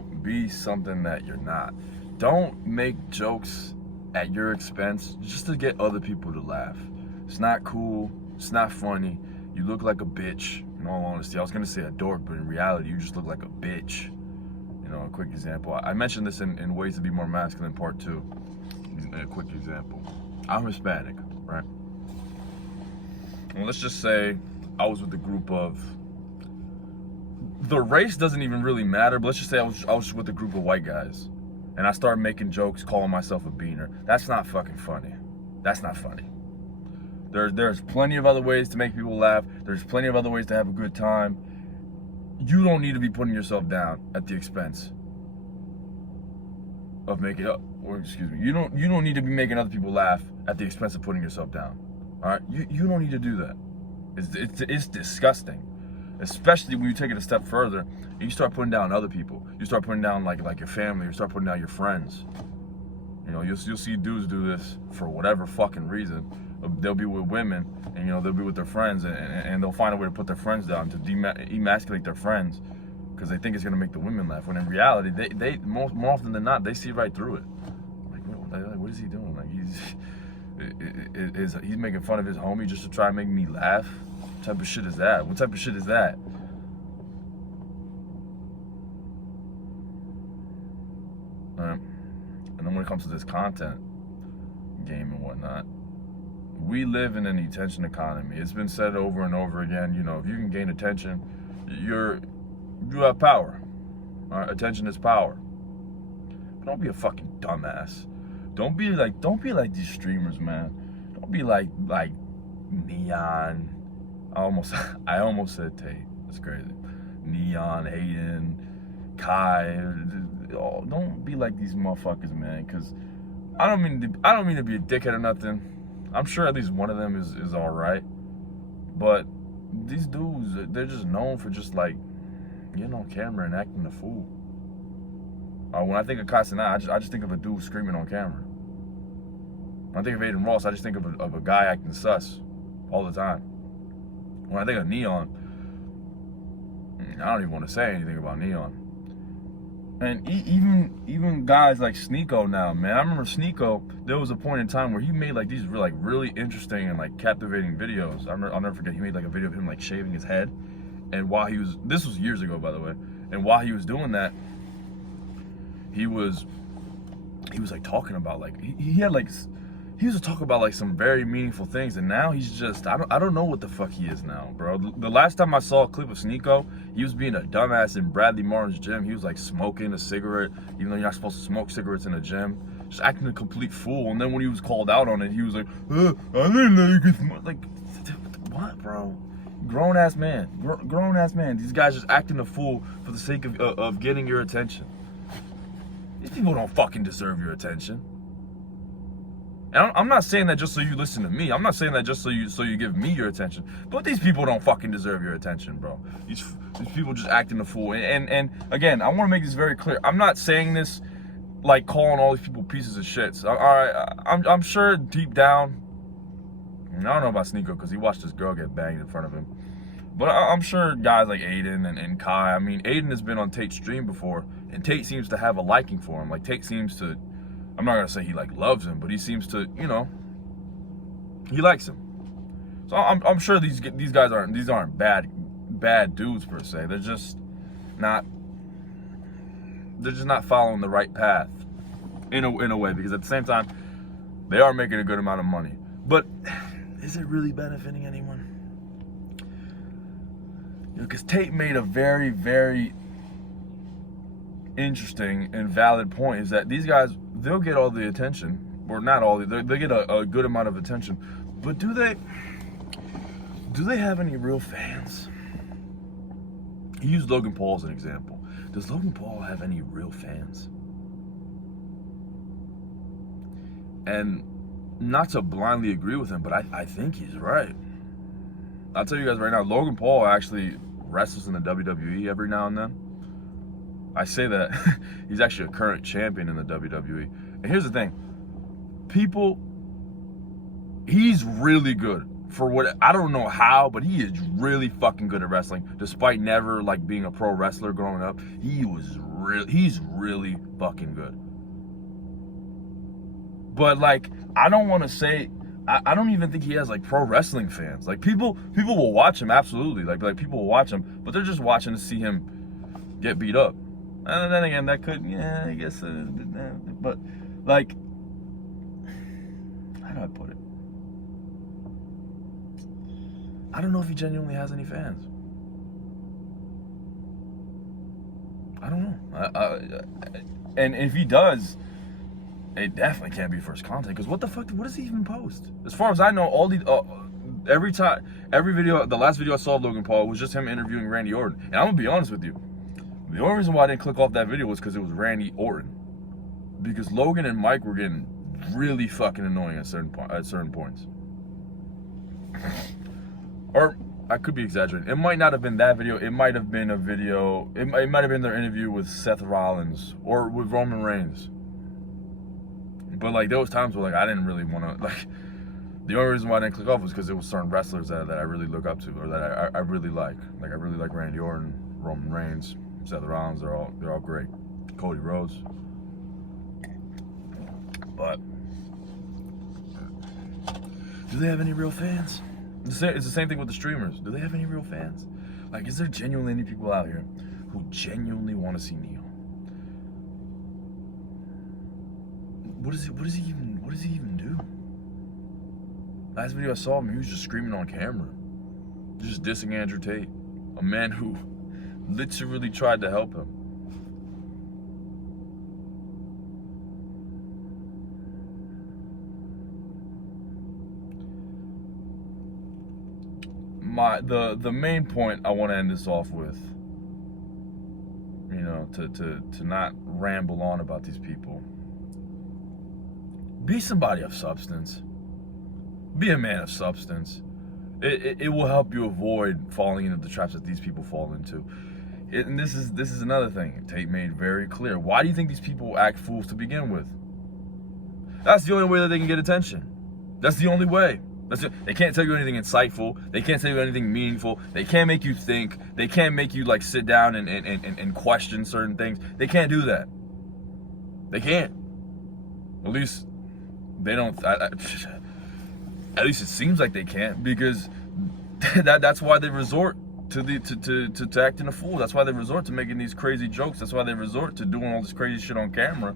Don't be something that you're not. Don't make jokes at your expense just to get other people to laugh. It's not cool. It's not funny. You look like a bitch. In all honesty, I was gonna say a dork, but in reality, you just look like a bitch. You know, a quick example. I mentioned this in Ways to Be More Masculine Part 2. A quick example. I'm Hispanic, right? And let's just say I was with a group of, the race doesn't even really matter, but let's just say I was just with a group of white guys, and I started making jokes calling myself a beaner. That's not fucking funny. That's not funny. There's plenty of other ways to make people laugh. There's plenty of other ways to have a good time. You don't need to be putting yourself down at the expense of making up. Or excuse me, you don't need to be making other people laugh at the expense of putting yourself down. All right, you don't need to do that. It's disgusting, especially when you take it a step further and you start putting down other people. You start putting down like your family. You start putting down your friends. You know, you'll see dudes do this for whatever fucking reason. They'll be with women, and you know they'll be with their friends, and they'll find a way to put their friends down, to emasculate their friends, because they think it's gonna make the women laugh. When in reality, they more often than not, they see right through it. Like, what is he doing? Like he's making fun of his homie just to try and make me laugh. What type of shit is that? What type of shit is that? And then when it comes to this content game and whatnot, we live in an attention economy. It's been said over and over again, you know, if you can gain attention, you have power. All right? Attention is power. But don't be a fucking dumbass. Don't be like these streamers, man. Don't be like Neon. I almost said Tate. That's crazy. Neon, Aiden, Kai. Oh, don't be like these motherfuckers, man. Cause I don't mean to be a dickhead or nothing. I'm sure at least one of them is all right. But these dudes, they're just known for just like getting on camera and acting a fool. When I think of Casanat, I just think of a dude screaming on camera. When I think of Aiden Ross, I just think of a guy acting sus all the time. When I think of Neon, I don't even want to say anything about Neon. And even guys like Sneo now, man. I remember Sneo, there was a point in time where he made like these really interesting and like captivating videos. I'll never forget, he made like a video of him like shaving his head. And while this was years ago, by the way, and while he was doing that, he was like talking about like, he used to talk about like some very meaningful things, and now he's just, I don't know what the fuck he is now, bro. The last time I saw a clip of Sneo, he was being a dumbass in Bradley Martin's gym. He was like smoking a cigarette, even though you're not supposed to smoke cigarettes in a gym. Just acting a complete fool. And then when he was called out on it, he was like, I didn't know you could smoke. Like, what, bro? Grown ass man. Grown ass man. These guys just acting a fool for the sake of getting your attention. These people don't fucking deserve your attention. And I'm not saying that just so you listen to me. I'm not saying that just so you give me your attention. But these people don't fucking deserve your attention, bro. These people just acting a fool. And again, I want to make this very clear. I'm not saying this like calling all these people pieces of shit. All right, I'm sure deep down, I don't know about Sneo because he watched this girl get banged in front of him. But I'm sure guys like Aiden and Kai. I mean, Aiden has been on Tate's stream before, and Tate seems to have a liking for him. Like Tate seems to. I'm not gonna say he like loves him, but he seems to, you know, he likes him. So I'm sure these guys aren't bad dudes per se. They're just not following the right path in a way, because at the same time they are making a good amount of money. But is it really benefiting anyone? You know, because Tate made a very, very interesting and valid point, is that these guys, they'll get all the attention, or not all, they get a good amount of attention, but do they have any real fans? He used Logan Paul as an example. Does Logan Paul have any real fans? And not to blindly agree with him, but I think he's right. I'll tell you guys right now, Logan Paul actually wrestles in the WWE every now and then. I say that he's actually a current champion in the WWE. And here's the thing. He's really good. For what, I don't know how, but he is really fucking good at wrestling. Despite never like being a pro wrestler growing up, he was really fucking good. But like, I don't want to say, I don't even think he has like pro wrestling fans. Like people will watch him, absolutely. Like people will watch him, but they're just watching to see him get beat up. And then again, that could, yeah, I guess, but like, how do I put it? I don't know if he genuinely has any fans. I don't know. And if he does, it definitely can't be first content, because what the fuck, what does he even post? As far as I know, all the every video, the last video I saw of Logan Paul was just him interviewing Randy Orton. And I'm gonna be honest with you, the only reason why I didn't click off that video was because it was Randy Orton, because Logan and Mike were getting really fucking annoying at certain points. Or I could be exaggerating. It might not have been that video. It might have been a video. It might have been their interview with Seth Rollins or with Roman Reigns. But like, there was times where like I didn't really want to, like, the only reason why I didn't click off was because it was certain wrestlers that I really look up to, or that I really like. Like, I really like Randy Orton, Roman Reigns, Seth Rollins. They're all great. Cody Rose. But do they have any real fans? It's the same thing with the streamers. Do they have any real fans? Like, is there genuinely any people out here who genuinely want to see Neo? What does he even do? Last video I saw him, he was just screaming on camera, just dissing Andrew Tate, a man who literally tried to help him. The main point I want to end this off with, you know, to not ramble on about these people. Be somebody of substance. Be a man of substance. It will help you avoid falling into the traps that these people fall into. And this is another thing Tate made very clear. Why do you think these people act fools to begin with? That's the only way that they can get attention. That's the only way. They can't tell you anything insightful. They can't tell you anything meaningful. They can't make you think. They can't make you like sit down and question certain things. They can't do that. They can't. At least they don't. At least it seems like they can't, because that's why they resort to acting a fool. That's why they resort to making these crazy jokes. That's why they resort to doing all this crazy shit on camera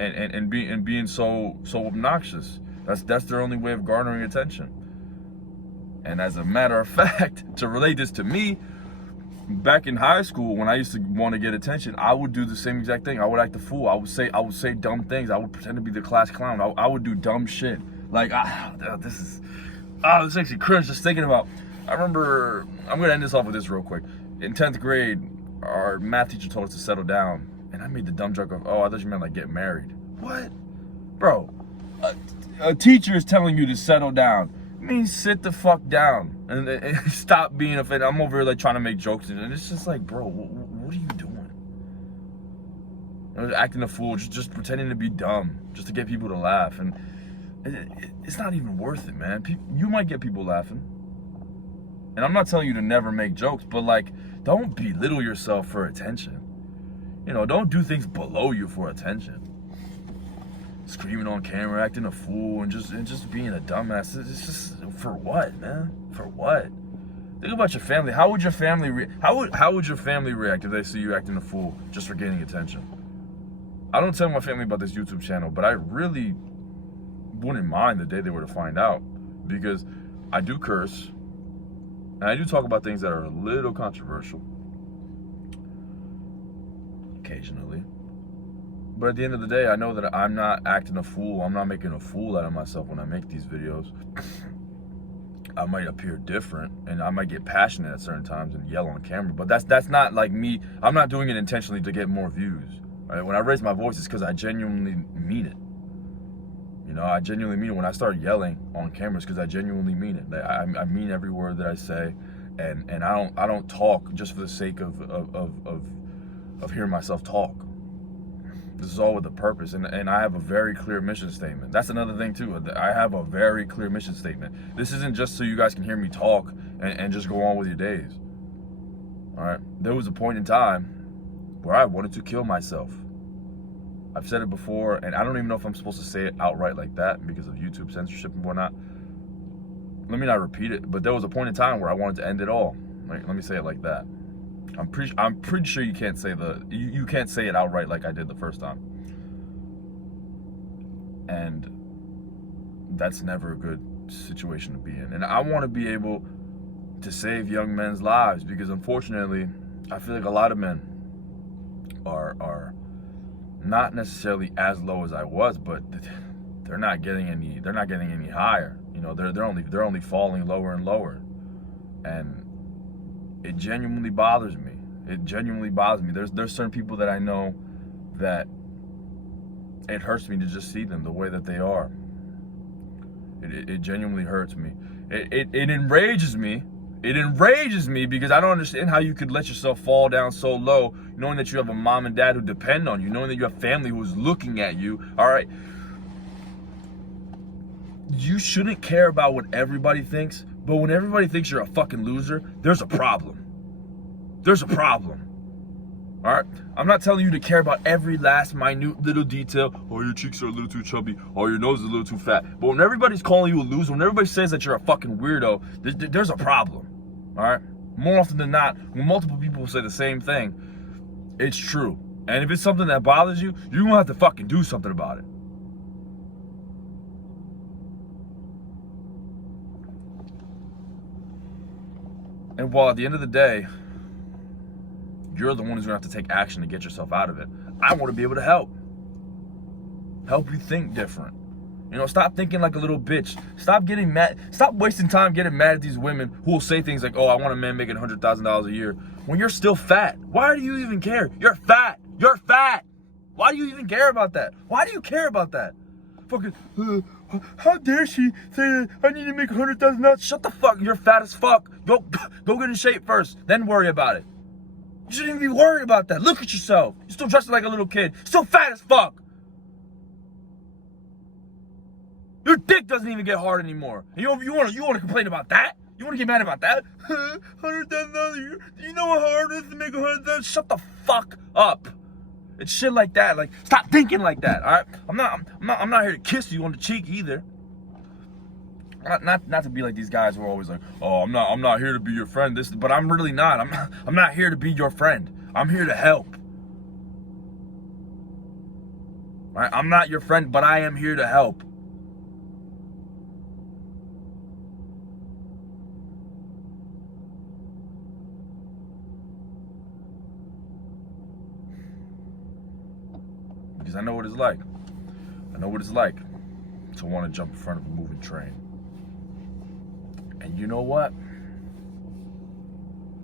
and being so obnoxious. That's their only way of garnering attention. And as a matter of fact, to relate this to me, back in high school, when I used to want to get attention, I would do the same exact thing. I would act a fool. I would say dumb things. I would pretend to be the class clown. I would do dumb shit. Like, this makes me cringe just thinking about. I remember, I'm gonna end this off with this real quick. In 10th grade, our math teacher told us to settle down, and I made the dumb joke of, oh, I thought you meant like get married. What? Bro, a teacher is telling you to settle down. It means sit the fuck down and stop being offended. I'm over here like trying to make jokes, and it's just like, bro, what are you doing? Acting a fool, just pretending to be dumb, just to get people to laugh, and it's not even worth it, man. You might get people laughing, and I'm not telling you to never make jokes, but like, don't belittle yourself for attention. You know, don't do things below you for attention. Screaming on camera, acting a fool, and just being a dumbass. It's just, for what, man? For what? Think about your family. How would your family react if they see you acting a fool just for getting attention? I don't tell my family about this YouTube channel, but I really wouldn't mind the day they were to find out, because I do curse and I do talk about things that are a little controversial occasionally. But at the end of the day, I know that I'm not acting a fool. I'm not making a fool out of myself when I make these videos. I might appear different, and I might get passionate at certain times and yell on camera, but that's not like me. I'm not doing it intentionally to get more views. Right? When I raise my voice, it's because I genuinely mean it. You know, I genuinely mean it. When I start yelling on cameras, because I genuinely mean it. I mean every word that I say, and I don't talk just for the sake of hearing myself talk. This is all with a purpose, and I have a very clear mission statement. That's another thing too. I have a very clear mission statement. This isn't just so you guys can hear me talk and just go on with your days. All right. There was a point in time where I wanted to kill myself. I've said it before, and I don't even know if I'm supposed to say it outright like that because of YouTube censorship and whatnot. Let me not repeat it, but there was a point in time where I wanted to end it all. Like, let me say it like that. I'm pretty sure you can't say you can't say it outright like I did the first time. And that's never a good situation to be in. And I want to be able to save young men's lives because unfortunately, I feel like a lot of men are not necessarily as low as I was, but they're not getting any higher. You know, they're only falling lower and lower. And it genuinely bothers me. It genuinely bothers me. There's certain people that I know that it hurts me to just see them the way that they are. It genuinely hurts me. It enrages me. It enrages me because I don't understand how you could let yourself fall down so low, knowing that you have a mom and dad who depend on you, knowing that you have family who's looking at you. All right. You shouldn't care about what everybody thinks, but when everybody thinks you're a fucking loser, there's a problem. There's a problem. All right? I'm not telling you to care about every last minute little detail. Oh, your cheeks are a little too chubby. Oh, your nose is a little too fat. But when everybody's calling you a loser, when everybody says that you're a fucking weirdo, there's a problem. All right? More often than not, when multiple people say the same thing, it's true. And if it's something that bothers you, you're going to have to fucking do something about it. And while at the end of the day, you're the one who's gonna have to take action to get yourself out of it, I wanna be able to help. Help you think different. You know, stop thinking like a little bitch. Stop getting mad. Stop wasting time getting mad at these women who will say things like, oh, I want a man making $100,000 a year when you're still fat. Why do you even care? You're fat. You're fat. Why do you even care about that? Why do you care about that? Fucking, how dare she say that I need to make $100,000? Shut the fuck. You're fat as fuck. Go get in shape first, then worry about it. You shouldn't even be worried about that. Look at yourself. You're still dressing like a little kid. Still fat as fuck. Your dick doesn't even get hard anymore. And you want to complain about that? You want to get mad about that? $100,000 a year. Do you know how hard it is to make $100,000? Shut the fuck up. It's shit like that. Like, stop thinking like that. All right. I'm not here to kiss you on the cheek either. Not to be like these guys who are always like, oh, I'm not here to be your friend. But I'm really not. I'm not here to be your friend. I'm here to help. All right? I'm not your friend, but I am here to help. Because I know what it's like. I know what it's like to want to jump in front of a moving train. And you know what?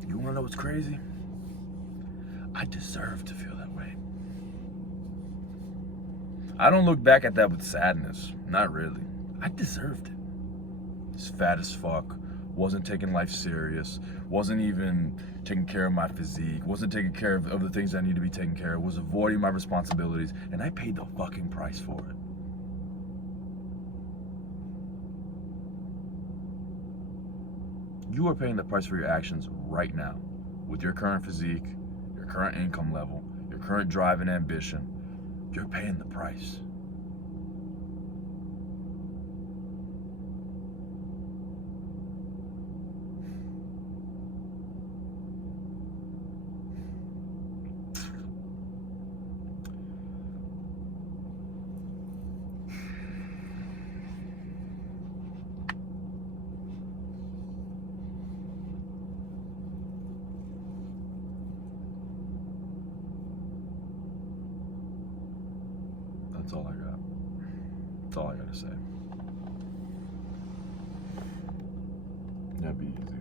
You want to know what's crazy? I deserve to feel that way. I don't look back at that with sadness. Not really. I deserved it. Just fat as fuck. Wasn't taking life serious. Wasn't even taking care of my physique. Wasn't taking care of the things I need to be taken care of. Was avoiding my responsibilities. And I paid the fucking price for it. You are paying the price for your actions right now. With your current physique, your current income level, your current drive and ambition. You're paying the price. That's all I got. That's all I got to say. That'd be easy.